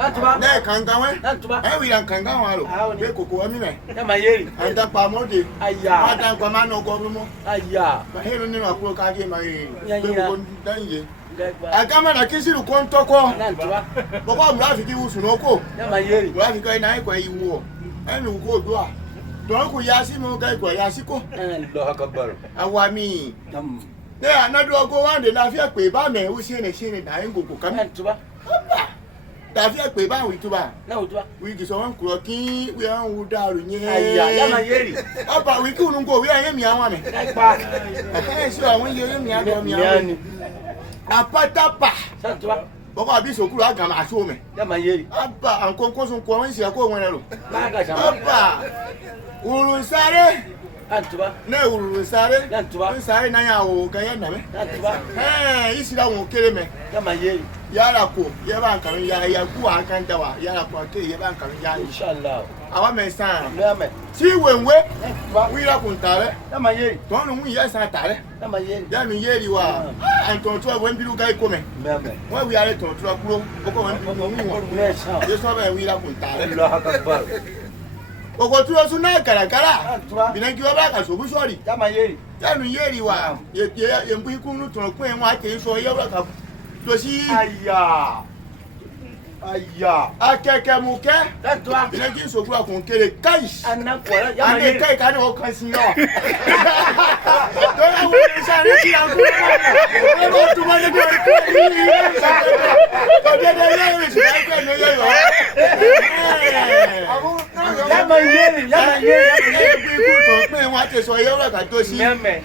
Ne kangawe. We dan kangawa be koko mi me. Ya mayeri. Anda pa mode. Aya. Ada kwa ma no go mo. Aya. Ba hero ni no akuro ka ge ma yi. Be ko dan ye. Agama na kisiru kontoko. Boko mu afiki wusu no ko. Ya mayeri. Wa afiki na ikwa iwo. Emi ko do a. Don ko yasi mo ga ikwa yasi ko. Allah akbar. Awami. Ne anadu ogo wande na fi pe ba me wo se ne na ngoko kam. Dafi pe ba wi tuba. Na utuba. Wi ki so wan kuro kin wi an wu daru yin. Aya, ya mayeri. Oba wi ki unu go wi an yemi awon me. Pa. So awon yemi ado mi awon. Apata pa. Sa tuba. Boko abi so kuro agama aso me. Ya mayeri. Aba an kon sun ko won se ko won ro. Na ga sama. Aba. Urun sare. Antuba. Ne urun sare. Antuba. Sare na ya o kan ya na me. Antuba. Isira won kere me. Ya mayeri. Yara ko ye ban kan ya ku an kan dawa yara ko ke ye ban kan ya inshallah awa me san me ti wenwe wi ra kun tare ya mayeri ton nu ye san tare ya mayeri ya mi yeri wa an ton to wen bilu kai ko me wa wi are ton to kuro boko wen bilu me san ye so be wi ra kun tare Allah akbar boko tu so na karakara binan ki wa ba ka so bu sori ya mayeri ya nu yeri wa ye mbu ikunu ton ko en wa ke so ye wa ka dosi aya akeke muke tatwa ina kin so gura kun kere kai anan kwara ya mayeri kai ka ni o kan sin yo do ya wo ni sa ni ti an ko tu ma de ko de ye si ka no ye yo ya mayeri ku to pe wa te so ye wa ka dosi meme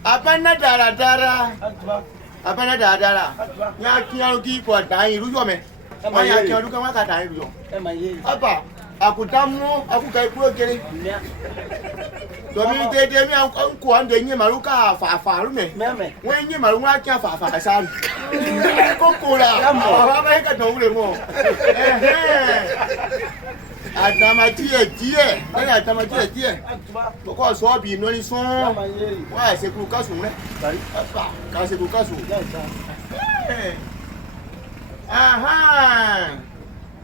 abana dara tatwa abana dara ya kiyan ki ko dan iru yo me ma ya kiyan du kan wa ka dan iru yo ya mayeri apa akutamu akukai kuro kere domi dede mi an ko an de yin maru ka fa ru me wen yin maru wa kian fa sa ko kora ba ba ka don wure mo atama die na atama die ko so bi no ni sun wa se ku ka sun re apa ka se ku ka sun aha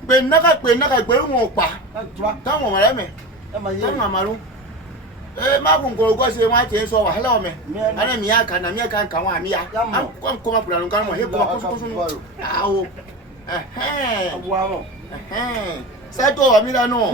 pe naka gbe won pa ta won re me ta mamaru ma kun ko go se wa te so wahala o me ana mi aka na mi aka kan wa mi ya ko ma pula kan mo he ko ko so awo awo sa to wa mi la no